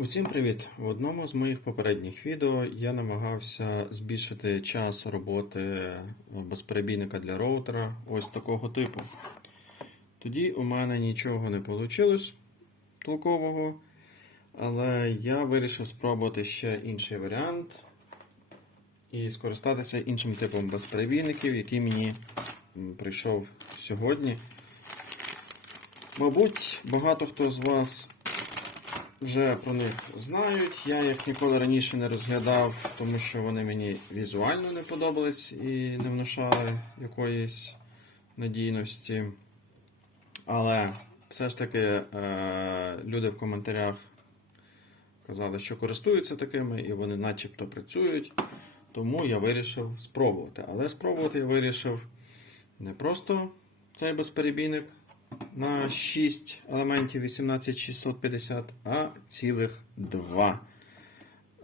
Усім привіт! В одному з моїх попередніх відео я намагався збільшити час роботи безперебійника для роутера ось такого типу. Тоді у мене нічого не вийшло толкового, але я вирішив спробувати ще інший варіант і скористатися іншим типом безперебійників, який мені прийшов сьогодні. Мабуть, багато хто з вас вже про них знають. Я їх ніколи раніше не розглядав, тому що вони мені візуально не подобались і не внушали якоїсь надійності. Але все ж таки е, люди в коментарях казали, що користуються такими, і вони начебто працюють. Тому я вирішив спробувати. Але спробувати я вирішив не просто цей безперебійник на 6 елементів 18650, а цілих 2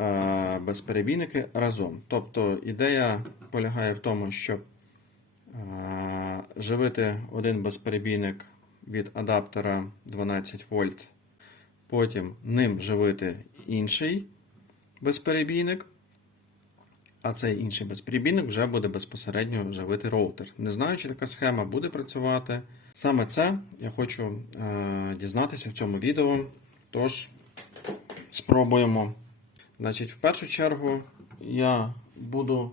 е, безперебійники разом. Тобто ідея полягає в тому, щоб е, живити один безперебійник від адаптера 12 вольт, потім ним живити інший безперебійник. А цей інший безперебійник вже буде безпосередньо живити роутер. Не знаю, чи така схема буде працювати. Саме це я хочу е, дізнатися в цьому відео. Тож, спробуємо. Значить, в першу чергу я буду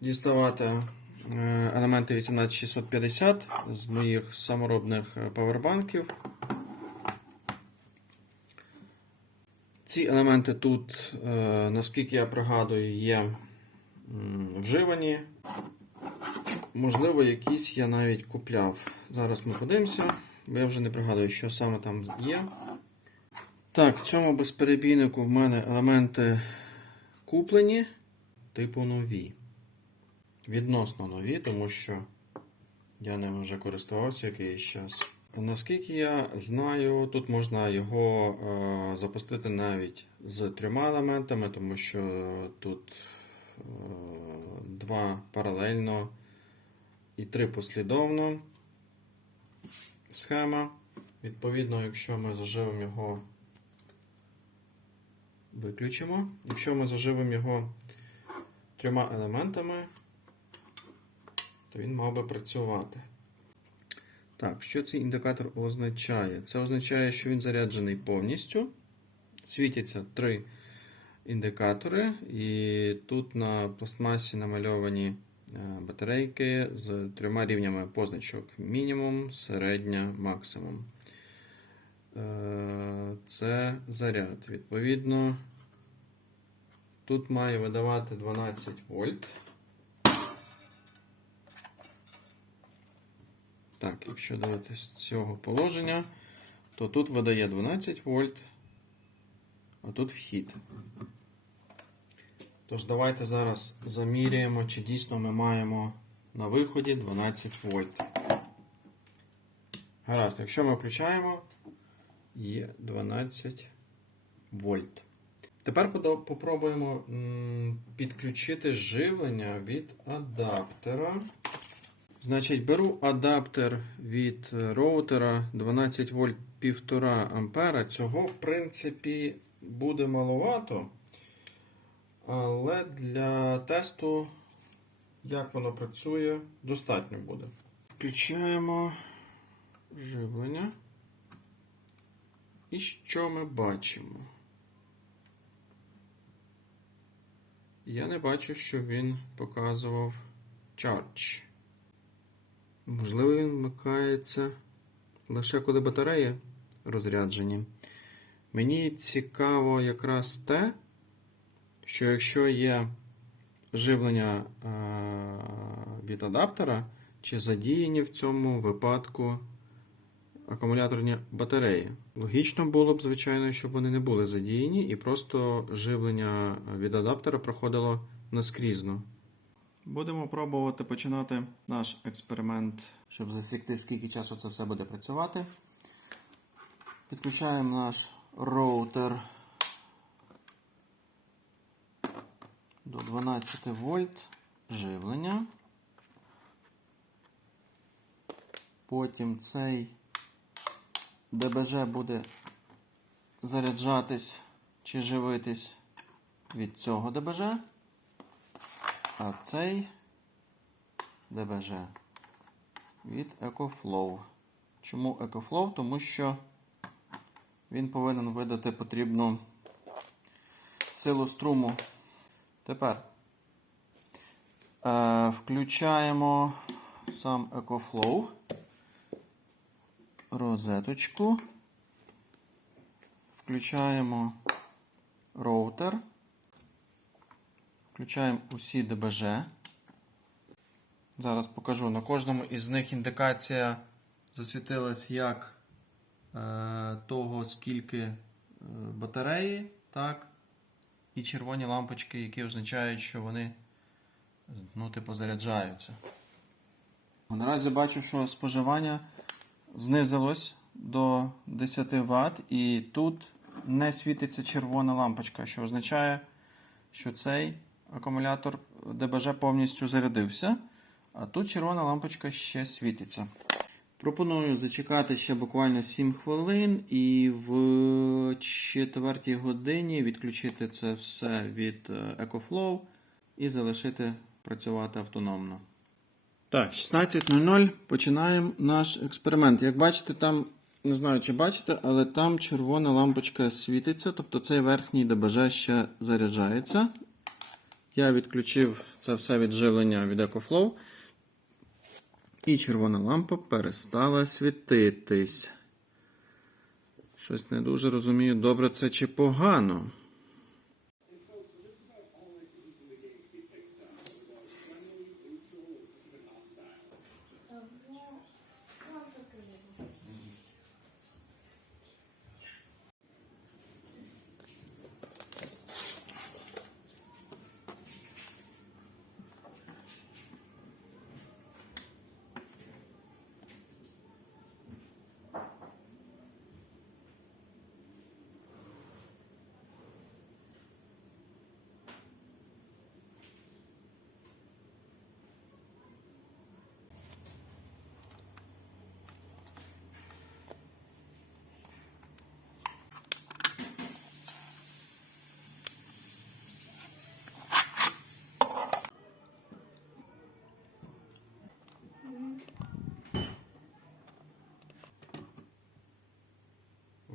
діставати е, елементи 18650 з моїх саморобних е, павербанків. Ці елементи тут, наскільки я пригадую, є вживані. Можливо, якісь я навіть купляв. Зараз ми подивимося, бо я вже не пригадую, що саме там є. Так, в цьому безперебійнику в мене елементи куплені, типу нові. Відносно нові, тому що я ними вже користувався якийсь час. Наскільки я знаю, тут можна його е, запустити навіть з трьома елементами, тому що тут е, два паралельно і три послідовно схема. Відповідно, якщо ми заживемо його, виключимо. Якщо ми заживемо його трьома елементами, то він мав би працювати. Так, що цей індикатор означає? Це означає, що він заряджений повністю. Світяться три індикатори, і тут на пластмасі намальовані батарейки з трьома рівнями позначок: мінімум, середня, максимум. Е, Це заряд. Відповідно, тут має видавати 12 вольт. Так, якщо дивитися з цього положення, то тут видає 12 вольт, а тут вхід. Тож, давайте зараз заміряємо, чи дійсно ми маємо на виході 12 вольт. Гаразд, якщо ми включаємо, є 12 вольт. Тепер попробуємо підключити живлення від адаптера. Значить, беру адаптер від е, роутера 12 вольт 1,5 ампера. Цього, в принципі, буде маловато. Але для тесту, як воно працює, достатньо буде. Включаємо живлення. І що ми бачимо? Я не бачу, що він показував charge. Можливо, він вмикається лише коли батареї розряджені. Мені цікаво якраз те, що якщо є живлення е, від адаптера, чи задіяні в цьому випадку акумуляторні батареї. Логічно було б, звичайно, щоб вони не були задіяні, і просто живлення від адаптера проходило наскрізно. Будемо пробувати починати наш експеримент, щоб засікти, скільки часу це все буде працювати. Підключаємо наш роутер до 12 вольт живлення. Потім цей ДБЖ буде заряджатись чи живитись від цього ДБЖ, а цей ДБЖ від EcoFlow. Чому EcoFlow? Тому що він повинен видати потрібну силу струму. Тепер е, включаємо сам EcoFlow, розеточку, включаємо роутер, включаємо усі ДБЖ. Зараз покажу. На кожному із них індикація засвітилась як е, того, скільки е, батареї, так, і червоні лампочки, які означають, що вони ну, типу, заряджаються. Наразі бачу, що споживання знизилось до 10 Вт, і тут не світиться червона лампочка, що означає, що цей акумулятор ДБЖ повністю зарядився, а тут червона лампочка ще світиться. Пропоную зачекати ще буквально 7 хвилин і в четвертій годині відключити це все від е, EcoFlow і залишити працювати автономно. Так, 16.00 починаємо наш експеримент. Як бачите, там, не знаю, чи бачите, але там червона лампочка світиться, тобто цей верхній ДБЖ ще заряджається. Я відключив це все від живлення від EcoFlow. І червона лампа перестала світитись. Щось не дуже розумію, добре це чи погано.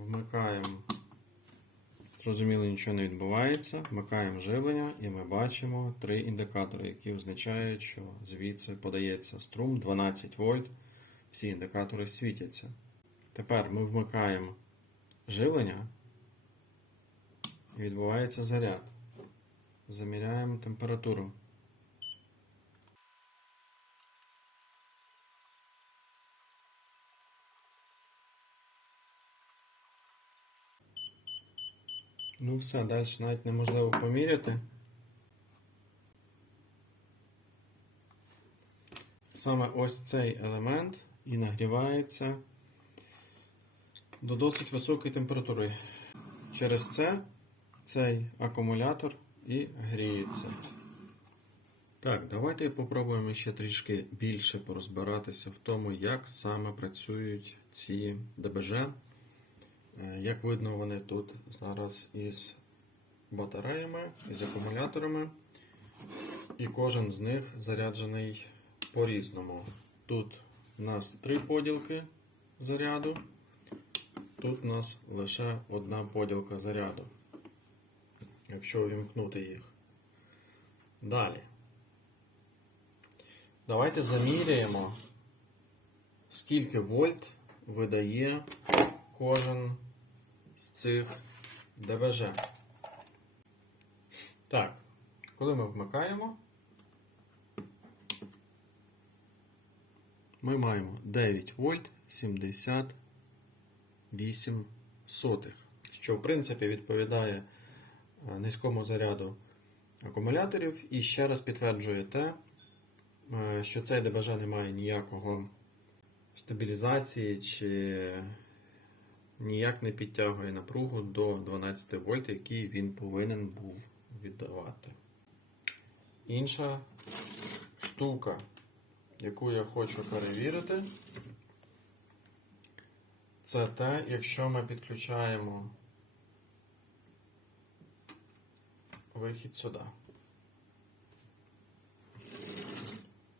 Вмикаємо. Зрозуміло, нічого не відбувається. Вмикаємо живлення і ми бачимо три індикатори, які означають, що звідси подається струм 12 вольт. Всі індикатори світяться. Тепер ми вмикаємо живлення і відбувається заряд. Заміряємо температуру. Ну все, далі навіть неможливо поміряти. Саме ось цей елемент і нагрівається до досить високої температури. Через це цей акумулятор і гріється. Так, давайте попробуємо ще трішки більше порозбиратися в тому, як саме працюють ці ДБЖ. Е, Як видно, вони тут зараз із батареями, із акумуляторами, і кожен з них заряджений по-різному. Тут у нас три поділки заряду, тут у нас лише одна поділка заряду, якщо увімкнути їх. Далі. Давайте заміряємо, скільки вольт видає кожен з цих ДВЖ. Так, коли ми вмикаємо, ми маємо 9 вольт 78 сотих, що в принципі відповідає е, низькому заряду акумуляторів і ще раз підтверджує те, е, що цей ДБЖ не має ніякого стабілізації чи ніяк не підтягує напругу до 12 вольт, який він повинен був віддавати. Інша штука, яку я хочу перевірити, це те, якщо ми підключаємо вихід сюди.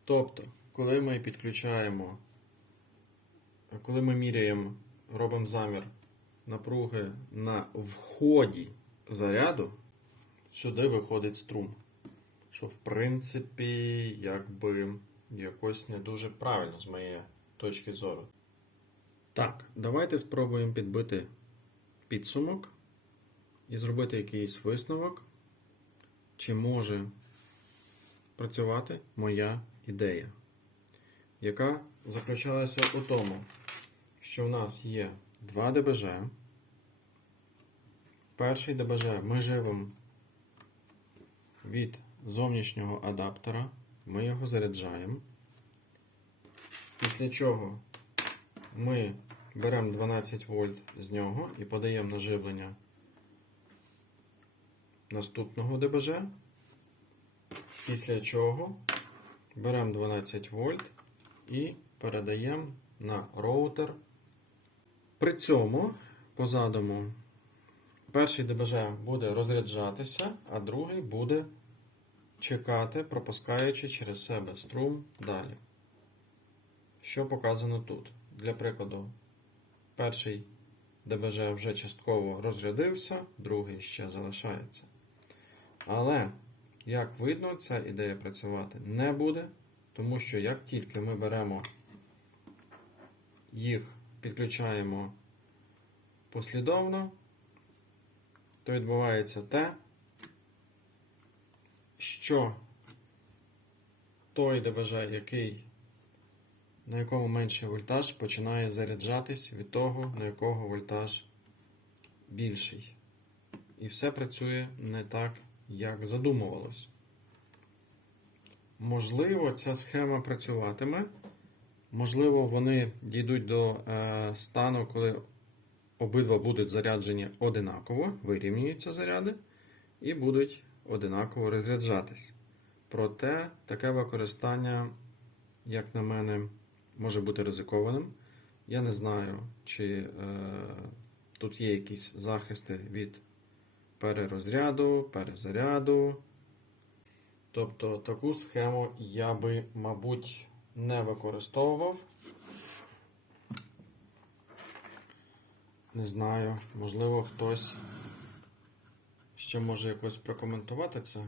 Тобто, коли ми підключаємо, коли ми міряємо робимо замір напруги на вході заряду, сюди виходить струм. Що в принципі, якби якось не дуже правильно з моєї точки зору. Так, давайте спробуємо підбити підсумок і зробити якийсь висновок, чи може працювати моя ідея, яка заключалася у тому, що в нас є два ДБЖ. Перший ДБЖ ми живемо від зовнішнього адаптера, ми його заряджаємо. Після чого ми беремо 12 вольт з нього і подаємо на живлення наступного ДБЖ. Після чого беремо 12 вольт і передаємо на роутер. При цьому по задуму перший ДБЖ буде розряджатися, а другий буде чекати, пропускаючи через себе струм далі. Що показано тут? Для прикладу, перший ДБЖ вже частково розрядився, другий ще залишається. Але, як видно, ця ідея працювати не буде, тому що як тільки ми беремо їх, підключаємо послідовно, то відбувається те, що той ДБЖ, який на якому менший вольтаж починає заряджатись від того, на якого вольтаж більший. І все працює не так, як задумувалось. Можливо, ця схема працюватиме. Можливо, вони дійдуть до е, стану, коли обидва будуть заряджені одинаково, вирівнюються заряди, і будуть одинаково розряджатись. Проте таке використання, як на мене, може бути ризикованим. Я не знаю, чи е, тут є якісь захисти від перерозряду, перезаряду. Тобто таку схему я би, мабуть, не використовував. Не знаю, можливо, хтось ще може якось прокоментувати це.